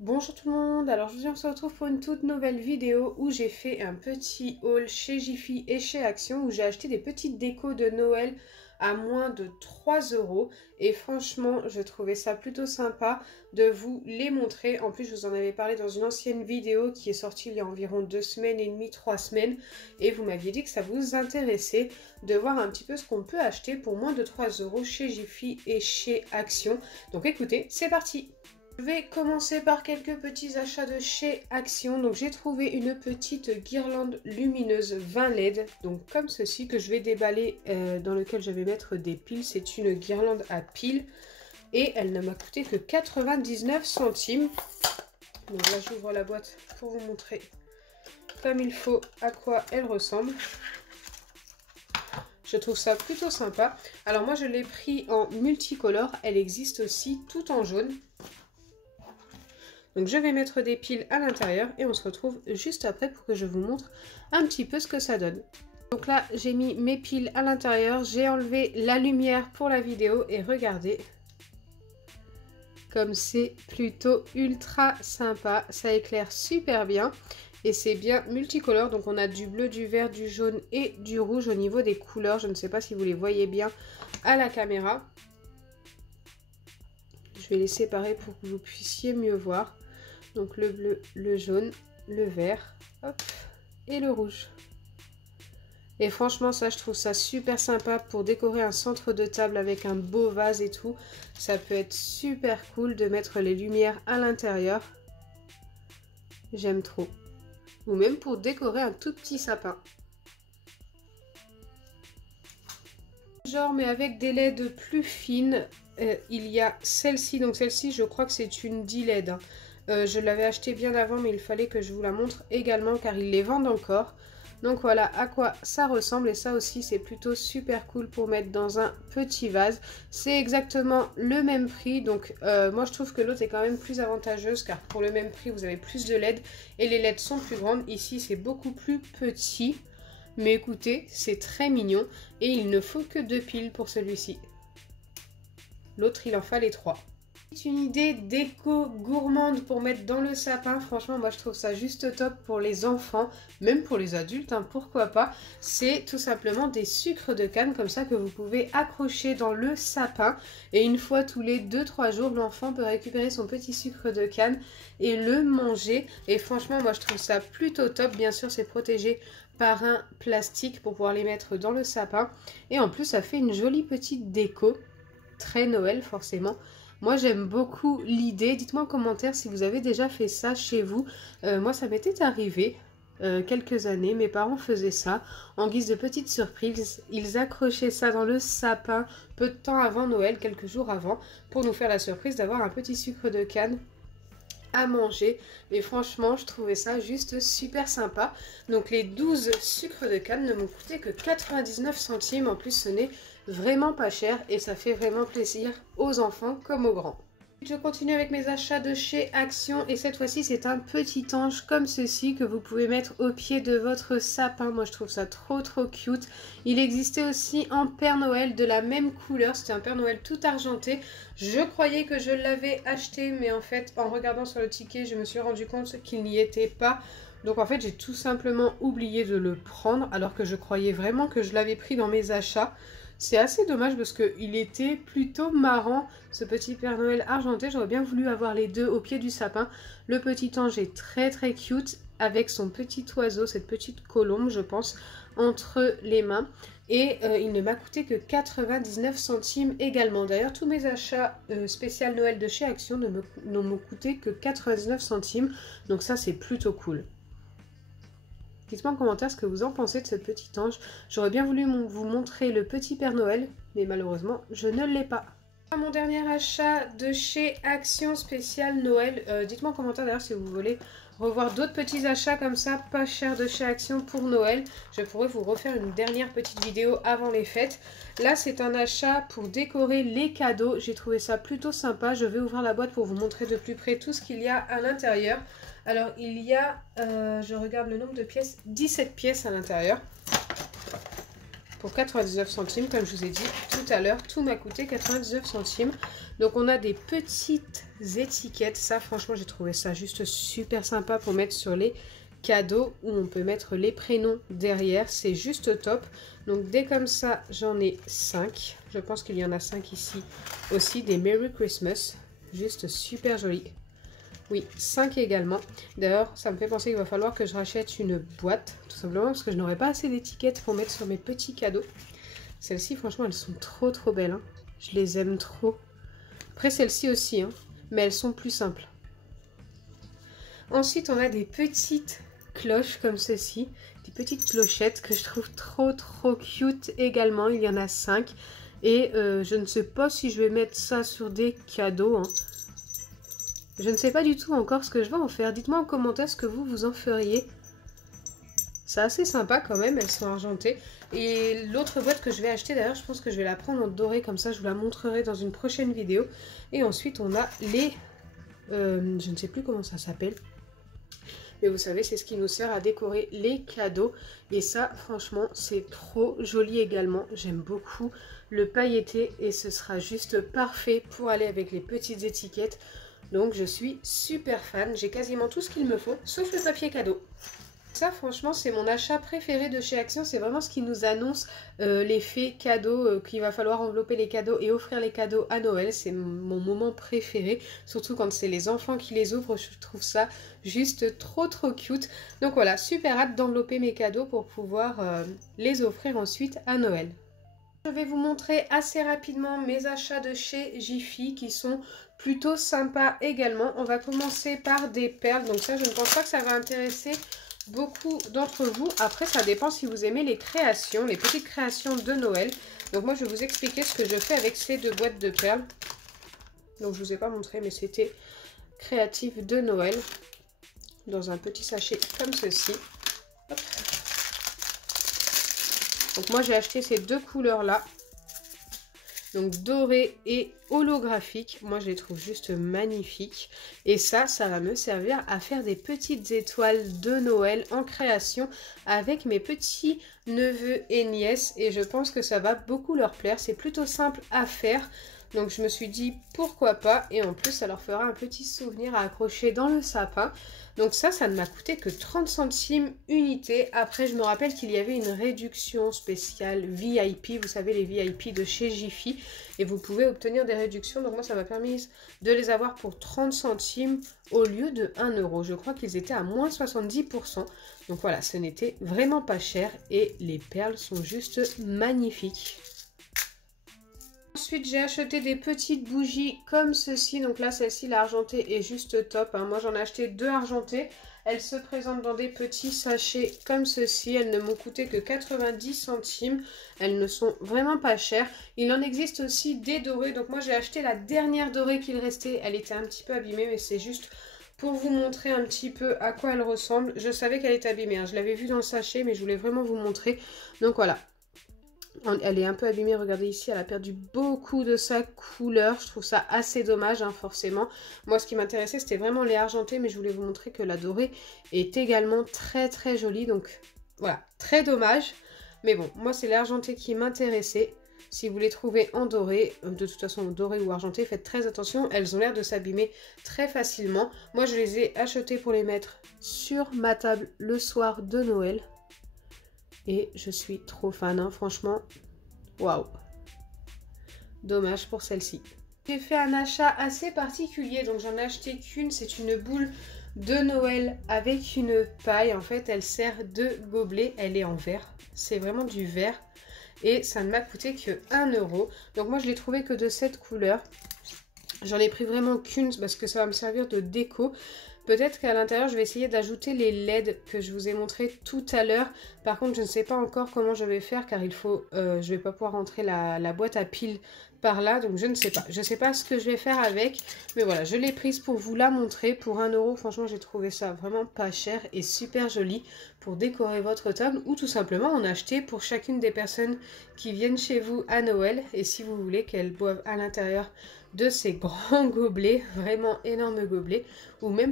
Bonjour tout le monde, alors aujourd'hui on se retrouve pour une toute nouvelle vidéo où j'ai fait un petit haul chez Jiffy et chez Action où j'ai acheté des petites décos de Noël à moins de 3 € et franchement je trouvais ça plutôt sympa de vous les montrer. En plus je vous en avais parlé dans une ancienne vidéo qui est sortie il y a environ 2 semaines et demie, 3 semaines et vous m'aviez dit que ça vous intéressait de voir un petit peu ce qu'on peut acheter pour moins de 3 € chez Jiffy et chez Action. Donc écoutez, c'est parti! Je vais commencer par quelques petits achats de chez Action. Donc j'ai trouvé une petite guirlande lumineuse 20 LED, donc comme ceci, que je vais déballer, dans lequel je vais mettre des piles. C'est une guirlande à piles et elle ne m'a coûté que 99 centimes. Donc là j'ouvre la boîte pour vous montrer comme il faut à quoi elle ressemble. Je trouve ça plutôt sympa. Alors moi je l'ai pris en multicolore, elle existe aussi tout en jaune. Donc je vais mettre des piles à l'intérieur et on se retrouve juste après pour que je vous montre un petit peu ce que ça donne. Donc là j'ai mis mes piles à l'intérieur, j'ai enlevé la lumière pour la vidéo et regardez comme c'est plutôt ultra sympa, ça éclaire super bien et c'est bien multicolore. Donc on a du bleu, du vert, du jaune et du rouge au niveau des couleurs. Je ne sais pas si vous les voyez bien à la caméra. Je vais les séparer pour que vous puissiez mieux voir. Donc le bleu, le jaune, le vert, hop, et le rouge. Et franchement ça je trouve ça super sympa pour décorer un centre de table avec un beau vase et tout. Ça peut être super cool de mettre les lumières à l'intérieur. J'aime trop. Ou même pour décorer un tout petit sapin. Genre mais avec des LED plus fines, il y a celle-ci. Donc celle-ci je crois que c'est une 10 LED. Hein. Je l'avais acheté bien avant mais il fallait que je vous la montre également car ils les vendent encore. Donc voilà à quoi ça ressemble et ça aussi c'est plutôt super cool pour mettre dans un petit vase. C'est exactement le même prix donc moi je trouve que l'autre est quand même plus avantageuse car pour le même prix vous avez plus de LED et les LED sont plus grandes. Ici c'est beaucoup plus petit mais écoutez c'est très mignon et il ne faut que 2 piles pour celui-ci. L'autre il en fallait 3. C'est une idée déco gourmande pour mettre dans le sapin. Franchement, moi je trouve ça juste top pour les enfants, même pour les adultes, hein, pourquoi pas. C'est tout simplement des sucres de canne comme ça que vous pouvez accrocher dans le sapin. Et une fois tous les 2-3 jours, l'enfant peut récupérer son petit sucre de canne et le manger. Et franchement, moi je trouve ça plutôt top. Bien sûr, c'est protégé par un plastique pour pouvoir les mettre dans le sapin. Et en plus, ça fait une jolie petite déco. Très Noël forcément. Moi j'aime beaucoup l'idée, dites-moi en commentaire si vous avez déjà fait ça chez vous. Moi ça m'était arrivé quelques années, mes parents faisaient ça en guise de petite surprise. Ils accrochaient ça dans le sapin peu de temps avant Noël, quelques jours avant, pour nous faire la surprise d'avoir un petit sucre de canne à manger. Mais franchement je trouvais ça juste super sympa. Donc les 12 sucres de canne ne m'ont coûté que 99 centimes. En plus ce n'est vraiment pas cher et ça fait vraiment plaisir aux enfants comme aux grands. Je continue avec mes achats de chez Action et cette fois-ci c'est un petit ange comme ceci que vous pouvez mettre au pied de votre sapin. Moi je trouve ça trop cute. Il existait aussi en Père Noël de la même couleur, c'était un Père Noël tout argenté. Je croyais que je l'avais acheté mais en fait en regardant sur le ticket je me suis rendu compte qu'il n'y était pas. Donc en fait j'ai tout simplement oublié de le prendre alors que je croyais vraiment que je l'avais pris dans mes achats. C'est assez dommage parce qu'il était plutôt marrant ce petit Père Noël argenté. J'aurais bien voulu avoir les deux au pied du sapin. Le petit ange est très cute avec son petit oiseau, cette petite colombe je pense, entre les mains. Et il ne m'a coûté que 99 centimes également. D'ailleurs tous mes achats spécial Noël de chez Action ne m'ont coûté que 99 centimes. Donc ça c'est plutôt cool. Dites-moi en commentaire ce que vous en pensez de ce petit ange. J'aurais bien voulu vous montrer le petit Père Noël, mais malheureusement, je ne l'ai pas. Mon dernier achat de chez Action spécial Noël. Dites-moi en commentaire d'ailleurs si vous voulez revoir d'autres petits achats comme ça, pas chers de chez Action pour Noël. Je pourrais vous refaire une dernière petite vidéo avant les fêtes. Là, c'est un achat pour décorer les cadeaux. J'ai trouvé ça plutôt sympa. Je vais ouvrir la boîte pour vous montrer de plus près tout ce qu'il y a à l'intérieur. Alors, il y a, je regarde le nombre de pièces, 17 pièces à l'intérieur. pour 99 centimes. Comme je vous ai dit tout à l'heure, tout m'a coûté 99 centimes. Donc on a des petites étiquettes. Ça franchement j'ai trouvé ça juste super sympa pour mettre sur les cadeaux, où on peut mettre les prénoms derrière. C'est juste top. Donc dès comme ça j'en ai 5. Je pense qu'il y en a 5 ici aussi, des Merry Christmas. Juste super joli. Oui, 5 également. D'ailleurs, ça me fait penser qu'il va falloir que je rachète une boîte. Tout simplement parce que je n'aurai pas assez d'étiquettes pour mettre sur mes petits cadeaux. Celles-ci, franchement, elles sont trop belles. Hein. Je les aime trop. Après, celles-ci aussi, hein, mais elles sont plus simples. Ensuite, on a des petites cloches comme ceci. Des petites clochettes que je trouve trop cute également. Il y en a 5. Et je ne sais pas si je vais mettre ça sur des cadeaux. Hein. Je ne sais pas du tout encore ce que je vais en faire. Dites-moi en commentaire ce que vous en feriez. C'est assez sympa quand même, elles sont argentées. Et l'autre boîte que je vais acheter, d'ailleurs, je pense que je vais la prendre en doré. Comme ça, je vous la montrerai dans une prochaine vidéo. Et ensuite, on a les... je ne sais plus comment ça s'appelle. Mais vous savez, c'est ce qui nous sert à décorer les cadeaux. Et ça, franchement, c'est trop joli également. J'aime beaucoup le pailleté. Et ce sera juste parfait pour aller avec les petites étiquettes. Donc je suis super fan, j'ai quasiment tout ce qu'il me faut, sauf le papier cadeau. Ça franchement c'est mon achat préféré de chez Action, c'est vraiment ce qui nous annonce l'effet cadeau, qu'il va falloir envelopper les cadeaux et offrir les cadeaux à Noël. C'est mon moment préféré, surtout quand c'est les enfants qui les ouvrent, je trouve ça juste trop cute. Donc voilà, super hâte d'envelopper mes cadeaux pour pouvoir les offrir ensuite à Noël. Je vais vous montrer assez rapidement mes achats de chez Jiffy qui sont plutôt sympas également. On va commencer par des perles. Donc ça, je ne pense pas que ça va intéresser beaucoup d'entre vous. Après, ça dépend si vous aimez les créations, les petites créations de Noël. Donc moi, je vais vous expliquer ce que je fais avec ces 2 boîtes de perles. Donc je ne vous ai pas montré, mais c'était créatif de Noël. Dans un petit sachet comme ceci. Hop. Donc moi j'ai acheté ces 2 couleurs là. Donc doré et holographique. Moi je les trouve juste magnifiques. Et ça va me servir à faire des petites étoiles de Noël en création avec mes petits neveux et nièces. Et je pense que ça va beaucoup leur plaire. C'est plutôt simple à faire. Donc je me suis dit pourquoi pas. Et en plus ça leur fera un petit souvenir à accrocher dans le sapin. Donc ça ne m'a coûté que 30 centimes unité. Après, je me rappelle qu'il y avait une réduction spéciale VIP. Vous savez, les VIP de chez Jiffy. Et vous pouvez obtenir des réductions. Donc moi, ça m'a permis de les avoir pour 30 centimes au lieu de 1 euro. Je crois qu'ils étaient à moins 70%. Donc voilà, ce n'était vraiment pas cher. Et les perles sont juste magnifiques. Ensuite, j'ai acheté des petites bougies comme ceci. Donc là, celle-ci, l'argentée est juste top. Hein. Moi, j'en ai acheté 2 argentées. Elles se présentent dans des petits sachets comme ceci. Elles ne m'ont coûté que 90 centimes. Elles ne sont vraiment pas chères. Il en existe aussi des dorées. Donc moi, j'ai acheté la dernière dorée qu'il restait. Elle était un petit peu abîmée, mais c'est juste pour vous montrer un petit peu à quoi elle ressemble. Je savais qu'elle était abîmée. Hein. Je l'avais vue dans le sachet, mais je voulais vraiment vous montrer. Donc voilà. Elle est un peu abîmée, regardez ici, elle a perdu beaucoup de sa couleur. Je trouve ça assez dommage, hein, forcément. Moi, ce qui m'intéressait, c'était vraiment les argentés, mais je voulais vous montrer que la dorée est également très jolie. Donc voilà, très dommage. Mais bon, moi, c'est l'argenté qui m'intéressait. Si vous les trouvez en doré, de toute façon doré ou argenté, faites très attention. Elles ont l'air de s'abîmer très facilement. Moi, je les ai achetées pour les mettre sur ma table le soir de Noël. Et je suis trop fan, hein, franchement. Waouh. Dommage pour celle-ci. J'ai fait un achat assez particulier, donc j'en ai acheté qu'une. C'est une boule de Noël avec une paille. En fait, elle sert de gobelet. Elle est en verre. C'est vraiment du verre. Et ça ne m'a coûté que 1 euro. Donc moi, je l'ai trouvé que de cette couleur. J'en ai pris vraiment qu'une parce que ça va me servir de déco. Peut-être qu'à l'intérieur, je vais essayer d'ajouter les LED que je vous ai montré tout à l'heure. Par contre, je ne sais pas encore comment je vais faire car il faut, je vais pas pouvoir rentrer la boîte à piles par là. Donc, je ne sais pas. Je ne sais pas ce que je vais faire avec. Mais voilà, je l'ai prise pour vous la montrer. Pour 1 euro, franchement, j'ai trouvé ça vraiment pas cher et super joli pour décorer votre table. Ou tout simplement en acheter pour chacune des personnes qui viennent chez vous à Noël. Et si vous voulez qu'elles boivent à l'intérieur de ces grands gobelets, vraiment énormes gobelets. Ou même